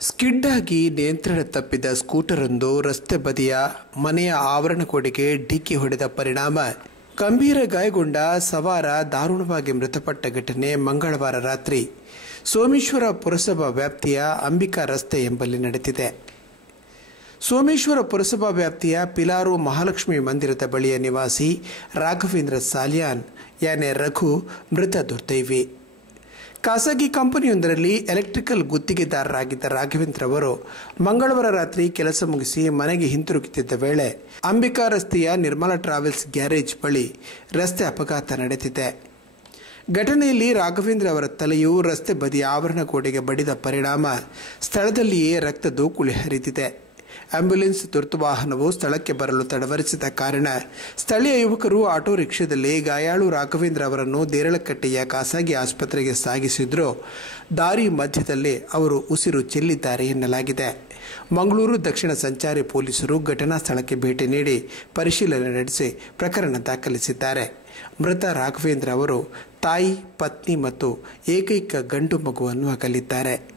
Skid ಆಗಿ ನಿಯಂತ್ರಣ ತಪ್ಪಿದ ಸ್ಕೂಟರೊಂದು ರಸ್ತೆ ಬದಿಯ ಮನೆಯ ಆವರಣ ಗೋಡೆಗೆ ಡಿಕ್ಕಿ ಹೊಡೆದ ಪರಿಣಾಮ ಗಂಭೀರ ಗಾಯಗೊಂಡ ಸವಾರ ದಾರುಣವಾಗಿ ಮೃತಪಟ್ಟ ಘಟನೆ ಮಂಗಳವಾರ ರಾತ್ರಿ ಸೋಮೇಶ್ವರ ಪುರಸಭಾ ವ್ಯಾಪ್ತಿಯ ಅಂಬಿಕಾ ರಸ್ತೆ ಎಂಬಲ್ಲಿ ನಡೆದಿದೆ. ಸೋಮೇಶ್ವರ ಪುರಸಭಾ ವ್ಯಾಪ್ತಿಯ ಪಿಲಾರು ಮಹಾಲಕ್ಷ್ಮಿ ಮಂದಿರದ ಬಳಿಯ ನಿವಾಸಿ ರಾಘವೇಂದ್ರ ಸಾಲ್ಯಾನ್ ಯಾನೆ ರಘು ಮೃತ ದುರ್ದೈವಿ. ಖಾಸಗಿ ಕಂಪನಿಯೊಂದರಲ್ಲಿ ಎಲೆಕ್ಟ್ರಿಕಲ್ ಗುತ್ತಿಗೆದಾರರಾಗಿದ್ದ ರಾಘವೇಂದ್ರ ಅವರು ಮಂಗಳವಾರ ರಾತ್ರಿ ಕೆಲಸ ಮುಗಿಸಿ ಮನೆಗೆ ಹಿಂತಿರುಗುತ್ತಿದ್ದ ವೇಳೆ ಅಂಬಿಕಾ ರಸ್ತೆಯ ನಿರ್ಮಲಾ ಟ್ರಾವೆಲ್ಸ್ ಗ್ಯಾರೇಜ್ ಬಳಿ ರಸ್ತೆ ಅಪಘಾತ ನಡೆದಿದೆ. ಘಟನೆಯಲ್ಲಿ ರಾಘವೇಂದ್ರ ಅವರ ತಲೆಯು ರಸ್ತೆ ಬದಿಯ ಆವರಣ ಗೋಡೆಗೆ ಬಡಿದ ಪರಿಣಾಮ ಸ್ಥಳದಲ್ಲಿಯೇ ರಕ್ತ ದೋಕುಳಿ ಹರಿದಿದೆ. ಆಂಬ್ಯುಲೆನ್ಸ್ ತುರ್ತು ವಾಹನವು ಸ್ಥಳಕ್ಕೆ ಬರಲು ತಡವರಿಸಿದ ಕಾರಣ ಸ್ಥಳೀಯ ಯುವಕರು ಆಟೋ ರಿಕ್ಷಾದಲ್ಲಿ ಗಾಯಾಳು ರಾಘವೇಂದ್ರ ಅವರನ್ನು ದೇರಳಕಟ್ಟೆಯ ಖಾಸಗಿ ಆಸ್ಪತ್ರೆಗೆ ಸಾಗಿಸಿದ್ರು. ದಾರಿ ಮಧ್ಯದಲ್ಲಿ ಅವರು ಉಸಿರು ಚೆಲ್ಲಿದ್ದಾರೆ ಎನ್ನಲಾಗಿದೆ. ಮಂಗಳೂರು ದಕ್ಷಿಣ ಸಂಚಾರಿ ಪೊಲೀಸರು ಘಟನಾ ಸ್ಥಳಕ್ಕೆ ಭೇಟಿ ನೀಡಿ ಪರಿಶೀಲನೆ ನಡೆಸಿ ಪ್ರಕರಣ ದಾಖಲಿಸಿದ್ದಾರೆ. ಮೃತ ರಾಘವೇಂದ್ರ ಅವರು ತಾಯಿ, ಪತ್ನಿ ಮತ್ತು ಏಕೈಕ ಗಂಡು ಮಗುವನ್ನು ಅಗಲಿದ್ದಾರೆ.